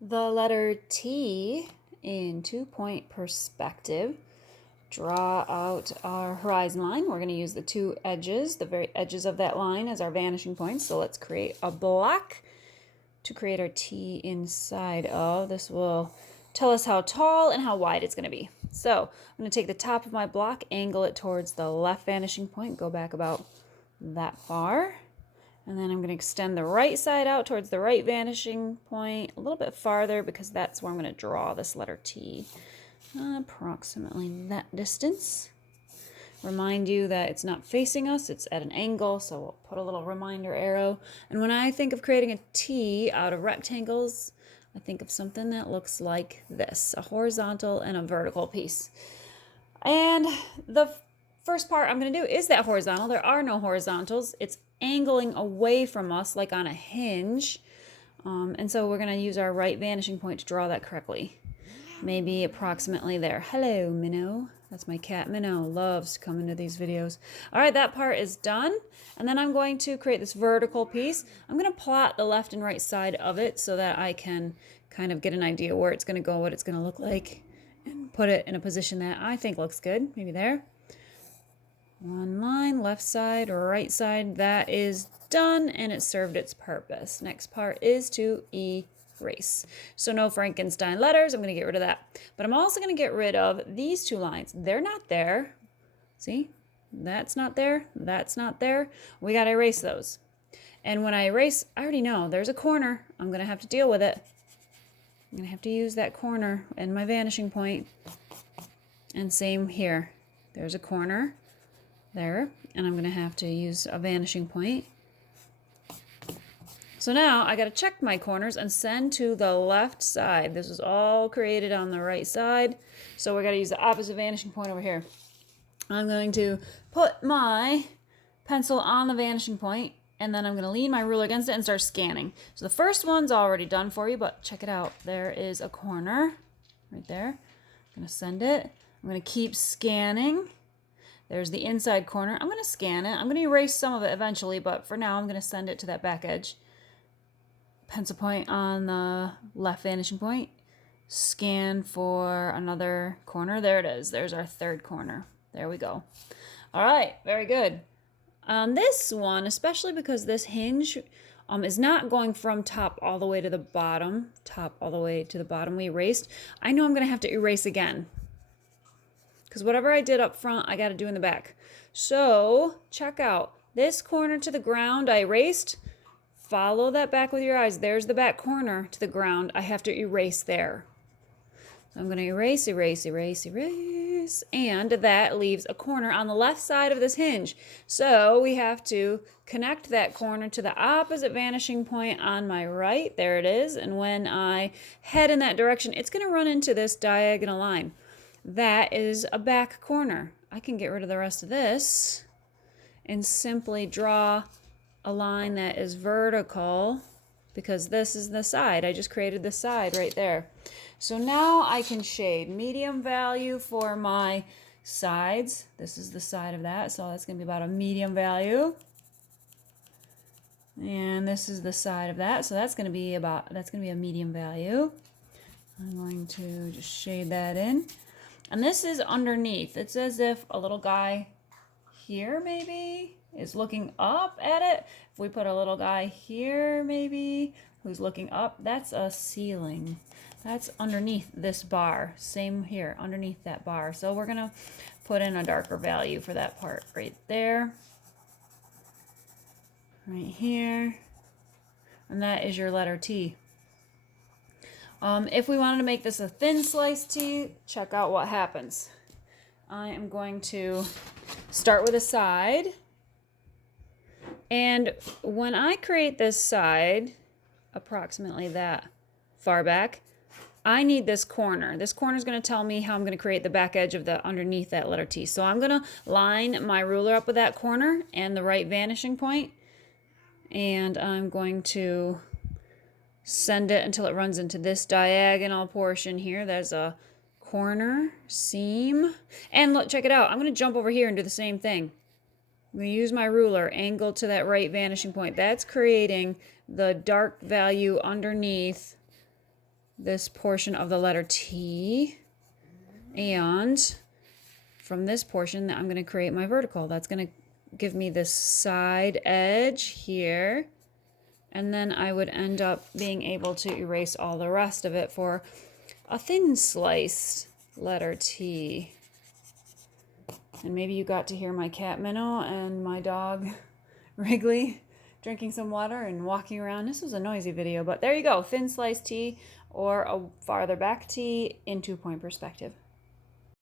the letter T in 2-point perspective. Draw out our horizon line. We're going to use the two edges, the very edges of that line as our vanishing points. So let's create a block to create our T inside of. This will tell us how tall and how wide it's going to be. So I'm going to take the top of my block, angle it towards the left vanishing point, go back about that far. And then I'm going to extend the right side out towards the right vanishing point a little bit farther because that's where I'm going to draw this letter T. Approximately that distance. Remind you that it's not facing us, it's at an angle, so we'll put a little reminder arrow. And when I think of creating a T out of rectangles, I think of something that looks like this, a horizontal and a vertical piece. And the first part I'm going to do is that horizontal. There are no horizontals. It's angling away from us like on a hinge. And so we're going to use our right vanishing point to draw that correctly. Maybe approximately there. Hello, Minnow. That's my cat, Minnow. Loves to come into these videos. All right, that part is done. And then I'm going to create this vertical piece. I'm going to plot the left and right side of it so that I can kind of get an idea where it's going to go, what it's going to look like, and put it in a position that I think looks good. Maybe there. One line, left side or right side. That is done, and it served its purpose. Next part is to erase. So no Frankenstein letters. I'm going to get rid of that. But I'm also going to get rid of these two lines. They're not there. See? That's not there. That's not there. We got to erase those. And when I erase, I already know there's a corner. I'm going to have to deal with it. I'm going to have to use that corner in my vanishing point. And same here. There's a corner there. And I'm going to have to use a vanishing point. So now I got to check my corners and send to the left side. This was all created on the right side. So we got to use the opposite vanishing point over here. I'm going to put my pencil on the vanishing point, and then I'm going to lean my ruler against it and start scanning. So the first one's already done for you, but check it out. There is a corner right there. I'm going to send it. I'm going to keep scanning. There's the inside corner. I'm going to scan it. I'm going to erase some of it eventually, but for now I'm going to send it to that back edge. Pencil point on the left vanishing point. Scan for another corner. There it is. There's our third corner. There we go. All right, very good. On this one, especially because this hinge is not going from top all the way to the bottom, we erased. I know I'm going to have to erase again because whatever I did up front, I got to do in the back. So check out this corner to the ground I erased. Follow that back with your eyes. There's the back corner to the ground. I have to erase there. So I'm going to erase, erase, erase, erase. And that leaves a corner on the left side of this hinge. So we have to connect that corner to the opposite vanishing point on my right. There it is. And when I head in that direction, it's going to run into this diagonal line. That is a back corner. I can get rid of the rest of this and simply draw a line that is vertical because this is the side. I just created the side right there. So now I can shade medium value for my sides. This is the side of that, so that's going to be about a medium value. And this is the side of that, so that's going to be a medium value. I'm going to just shade that in. And this is underneath. It's as if a little guy here maybe is looking up at it. If we put a little guy here maybe who's looking up, that's a ceiling. That's underneath this bar. Same here, underneath that bar. So we're going to put in a darker value for that part right there. Right here. And that is your letter T. If we wanted to make this a thin slice T, check out what happens. I am going to start with a side. And when I create this side, approximately that far back, I need this corner. This corner is going to tell me how I'm going to create the back edge of the underneath that letter T. So I'm going to line my ruler up with that corner and the right vanishing point. And I'm going to send it until it runs into this diagonal portion here. There's a corner, seam. And look, check it out. I'm going to jump over here and do the same thing. I'm going to use my ruler, angle to that right vanishing point. That's creating the dark value underneath this portion of the letter T, and from this portion I'm going to create my vertical. That's going to give me this side edge here, and then I would end up being able to erase all the rest of it for a thin sliced letter T. And maybe you got to hear my cat Minnow and my dog Wrigley drinking some water and walking around. This was a noisy video, but there you go. Thin sliced T or a farther back T in 2-point perspective.